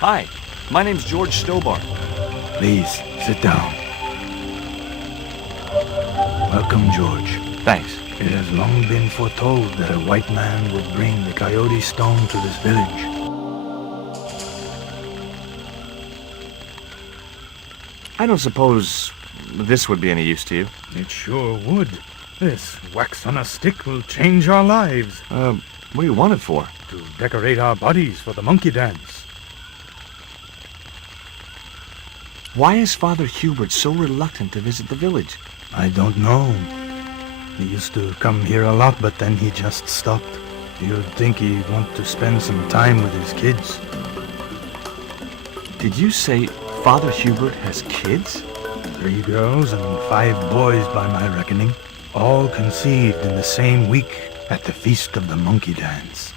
Hi, my name's George Stobart. Please, sit down. Welcome, George. Thanks. It has long been foretold that a white man would bring the coyote stone to this village. I don't suppose this would be any use to you. It sure would. This wax on a stick will change our lives. What do you want it for? To decorate our bodies for the monkey dance. Why is Father Hubert so reluctant to visit the village? I don't know. He used to come here a lot, but then he just stopped. You'd think he'd want to spend some time with his kids. Did you say Father Hubert has kids? 3 girls and 5 boys by my reckoning. All conceived in the same week at the Feast of the Monkey Dance.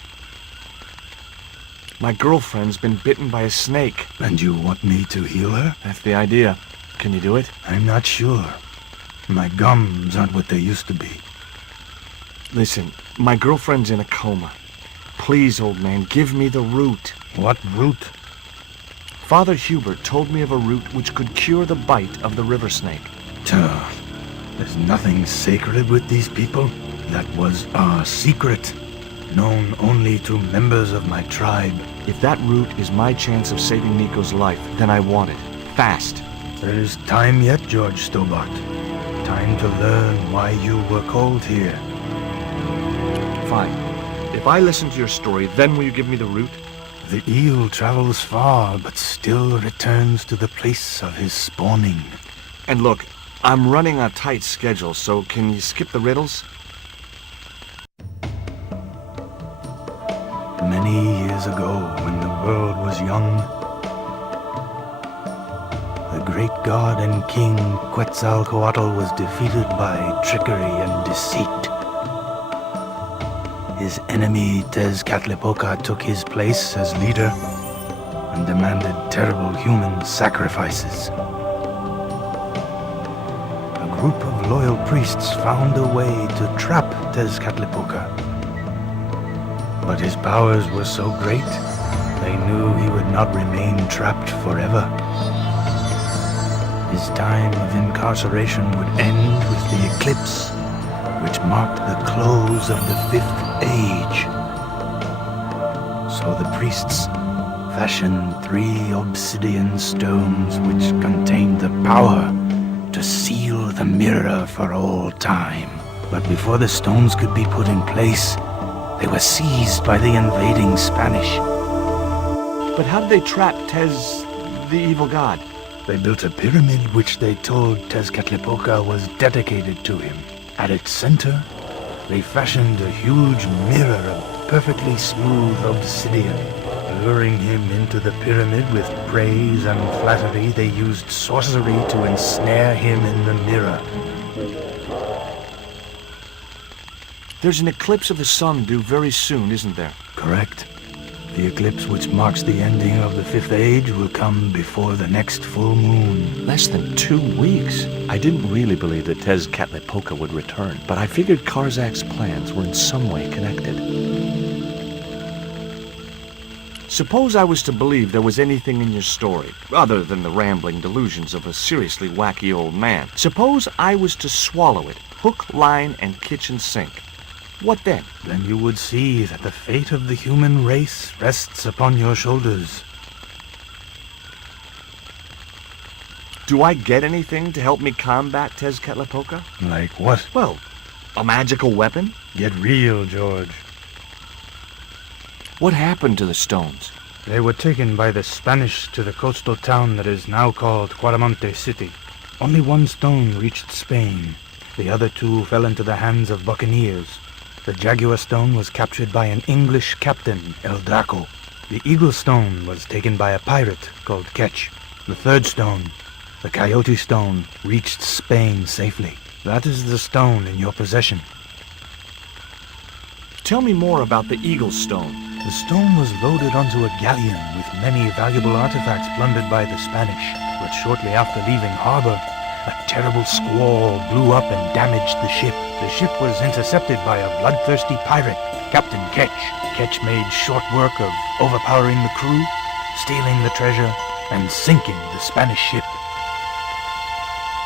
My girlfriend's been bitten by a snake. And you want me to heal her? That's the idea. Can you do it? I'm not sure. My gums aren't what they used to be. Listen, my girlfriend's in a coma. Please, old man, give me the root. What root? Father Hubert told me of a root which could cure the bite of the river snake. There's nothing sacred with these people. That was our secret, known only to members of my tribe. If that root is my chance of saving Nico's life, then I want it. Fast. There is time yet, George Stobart. Time to learn why you were called here. Fine. If I listen to your story, then will you give me the root? The eel travels far, but still returns to the place of his spawning. And look, I'm running a tight schedule, so can you skip the riddles? Many years ago, when the world was young, the great god and king Quetzalcoatl was defeated by trickery and deceit. His enemy Tezcatlipoca took his place as leader and demanded terrible human sacrifices. A group of loyal priests found a way to trap Tezcatlipoca. But his powers were so great, they knew he would not remain trapped forever. His time of incarceration would end with the eclipse, which marked the close of the 5th age. So the priests fashioned 3 obsidian stones which contained the power to seal the mirror for all time. But before the stones could be put in place, they were seized by the invading Spanish. But how did they trap Tez, the evil god? They built a pyramid which they told Tezcatlipoca was dedicated to him. At its center, they fashioned a huge mirror of perfectly smooth obsidian. Luring him into the pyramid with praise and flattery, they used sorcery to ensnare him in the mirror. There's an eclipse of the sun due very soon, isn't there? Correct. The eclipse which marks the ending of the 5th age will come before the next full moon. Less than 2 weeks. I didn't really believe that Tezcatlipoca would return, but I figured Karzak's plans were in some way connected. Suppose I was to believe there was anything in your story, other than the rambling delusions of a seriously wacky old man. Suppose I was to swallow it, hook, line, and kitchen sink. What then? Then you would see that the fate of the human race rests upon your shoulders. Do I get anything to help me combat Tezcatlipoca? Like what? Well, a magical weapon? Get real, George. What happened to the stones? They were taken by the Spanish to the coastal town that is now called Cuaramonte City. Only 1 stone reached Spain. The other 2 fell into the hands of buccaneers. The Jaguar stone was captured by an English captain, El Draco. The Eagle stone was taken by a pirate called Ketch. The 3rd stone, the Coyote stone, reached Spain safely. That is the stone in your possession. Tell me more about the Eagle stone. The stone was loaded onto a galleon with many valuable artifacts plundered by the Spanish. But shortly after leaving harbor, a terrible squall blew up and damaged the ship. The ship was intercepted by a bloodthirsty pirate, Captain Ketch. Ketch made short work of overpowering the crew stealing the treasure, and sinking the Spanish ship.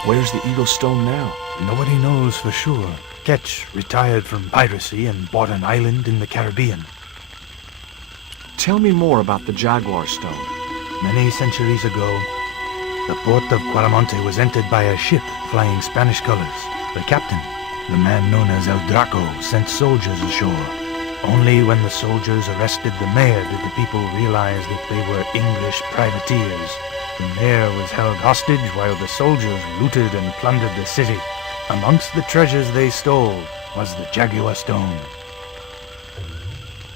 Where's the Eagle Stone now? Nobody knows for sure. Ketch retired from piracy and bought an island in the Caribbean. Tell me more about the Jaguar Stone. Many centuries ago, the port of Quaramonte was entered by a ship flying Spanish colors. The captain, the man known as El Draco, sent soldiers ashore. Only when the soldiers arrested the mayor did the people realize that they were English privateers. The mayor was held hostage while the soldiers looted and plundered the city. Amongst the treasures they stole was the Jaguar Stone.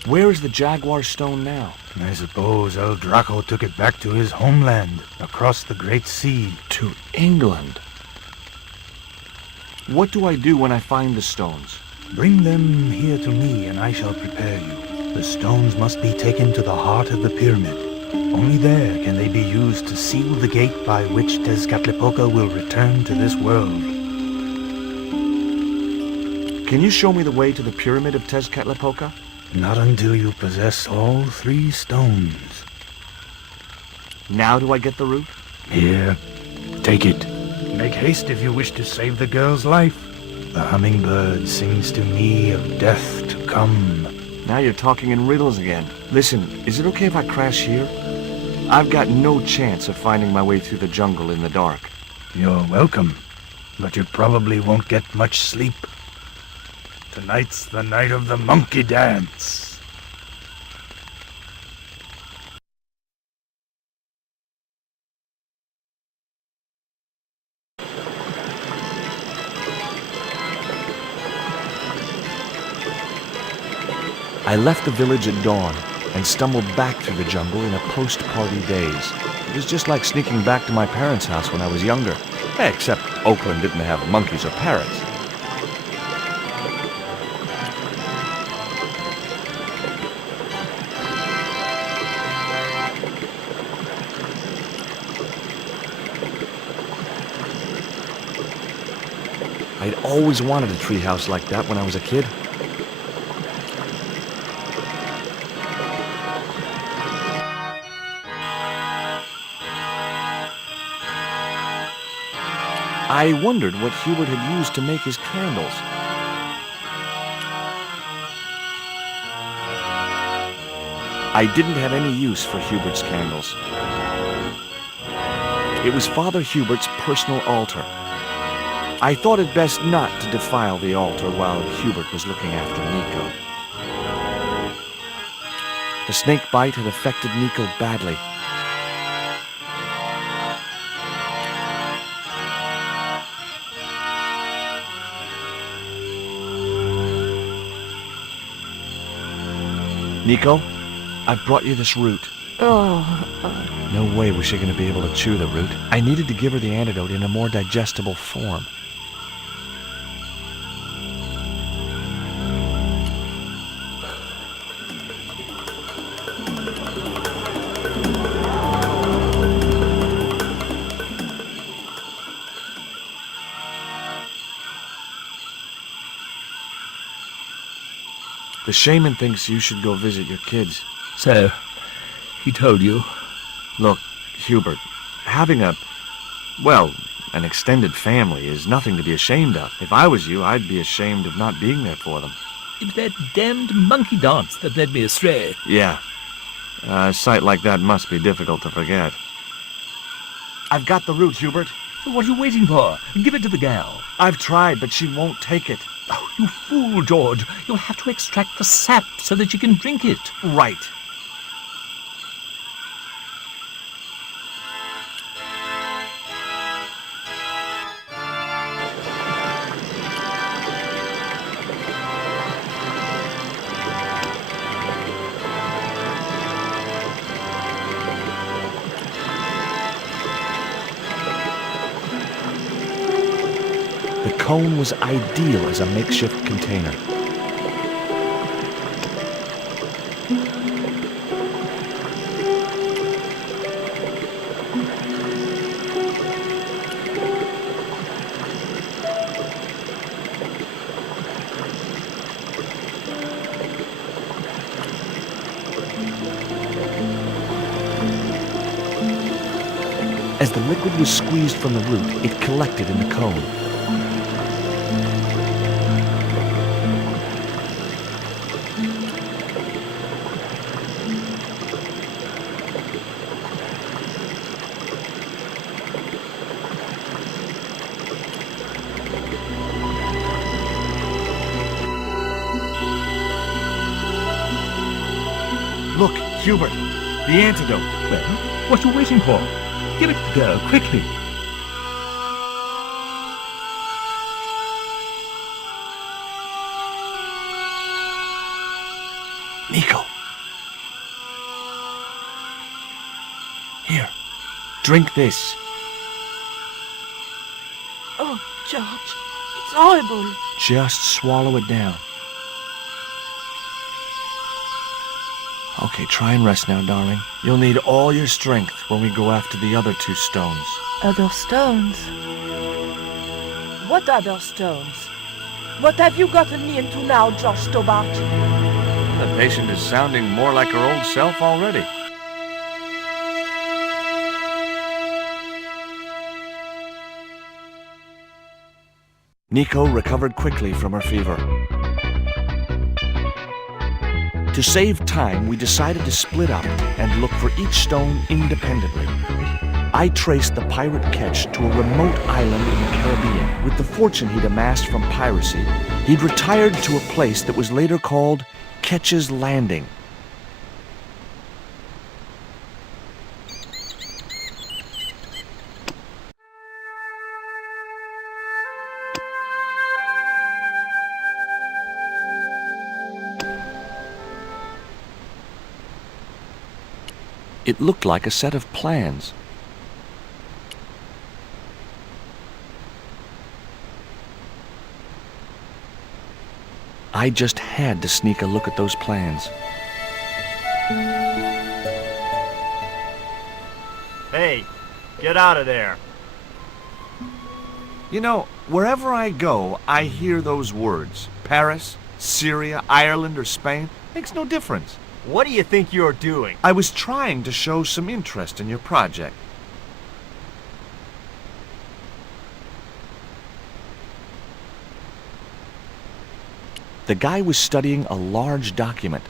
Where is the Jaguar Stone now? I suppose El Draco took it back to his homeland, across the Great Sea. To England. What do I do when I find the stones? Bring them here to me, and I shall prepare you. The stones must be taken to the heart of the pyramid. Only there can they be used to seal the gate by which Tezcatlipoca will return to this world. Can you show me the way to the pyramid of Tezcatlipoca? Not until you possess all 3 stones. Now do I get the root? Here, take it. Make haste if you wish to save the girl's life. The hummingbird sings to me of death to come. Now you're talking in riddles again. Listen, is it okay if I crash here? I've got no chance of finding my way through the jungle in the dark. You're welcome, but you probably won't get much sleep. Tonight's the night of the monkey dance. I left the village at dawn and stumbled back through the jungle in a post-party daze. It was just like sneaking back to my parents' house when I was younger. Except Oakland didn't have monkeys or parrots. I'd always wanted a treehouse like that when I was a kid. I wondered what Hubert had used to make his candles. I didn't have any use for Hubert's candles. It was Father Hubert's personal altar. I thought it best not to defile the altar while Hubert was looking after Nico. The snake bite had affected Nico badly. Nico, I've brought you this root. No way was she going to be able to chew the root. I needed to give her the antidote in a more digestible form. The shaman thinks you should go visit your kids. So, he told you? Look, Hubert, having an extended family is nothing to be ashamed of. If I was you, I'd be ashamed of not being there for them. It was that damned monkey dance that led me astray. Yeah. A sight like that must be difficult to forget. I've got the root, Hubert. So what are you waiting for? Give it to the gal. I've tried, but she won't take it. Oh, you fool, George. You'll have to extract the sap so that you can drink it. Right. The cone was ideal as a makeshift container. As the liquid was squeezed from the root, it collected in the cone. Look, Hubert, the antidote. Well, what are you waiting for? Give it the girl, quickly. Nico. Here, drink this. Oh, George, it's horrible. Just swallow it down. Okay, try and rest now, darling. You'll need all your strength when we go after the other 2 stones. Other stones? What other stones? What have you gotten me into now, George Stobart? The patient is sounding more like her old self already. Nico recovered quickly from her fever. To save time, we decided to split up and look for each stone independently. I traced the pirate Ketch to a remote island in the Caribbean. With the fortune he'd amassed from piracy, he'd retired to a place that was later called Ketch's Landing. It looked like a set of plans. I just had to sneak a look at those plans. Hey, get out of there. You know, wherever I go, I hear those words. Paris, Syria, Ireland, or Spain. Makes no difference. What do you think you're doing? I was trying to show some interest in your project. The guy was studying a large document.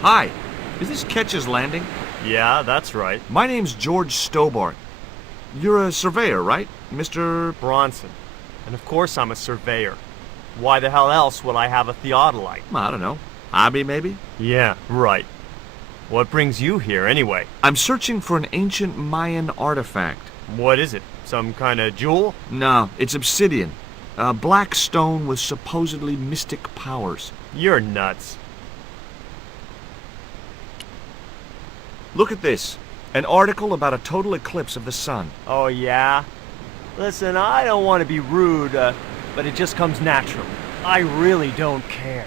Hi, is this Ketch's Landing? Yeah, that's right. My name's George Stobart. You're a surveyor, right, Mr. Bronson. And of course I'm a surveyor. Why the hell else would I have a theodolite? I don't know. Hobby, maybe? Yeah, right. What brings you here, anyway? I'm searching for an ancient Mayan artifact. What is it? Some kind of jewel? No, it's obsidian. A black stone with supposedly mystic powers. You're nuts. Look at this. An article about a total eclipse of the sun. Oh, yeah? Listen, I don't want to be rude, but it just comes natural. I really don't care.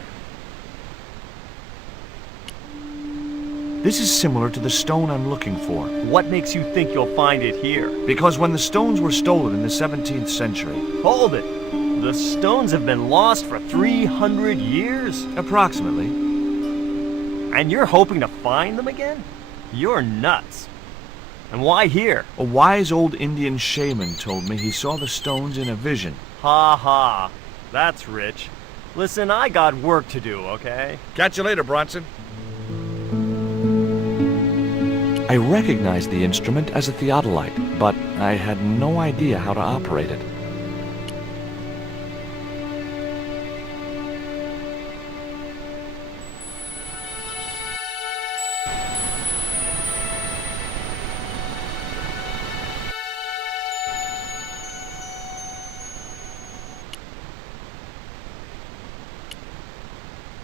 This is similar to the stone I'm looking for. What makes you think you'll find it here? Because when the stones were stolen in the 17th century... Hold it! The stones have been lost for 300 years? Approximately. And you're hoping to find them again? You're nuts. And why here? A wise old Indian shaman told me he saw the stones in a vision. Ha ha. That's rich. Listen, I got work to do, okay? Catch you later, Bronson. I recognized the instrument as a theodolite, but I had no idea how to operate it.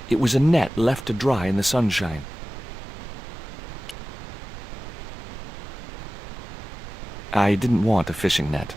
It was a net left to dry in the sunshine. I didn't want a fishing net.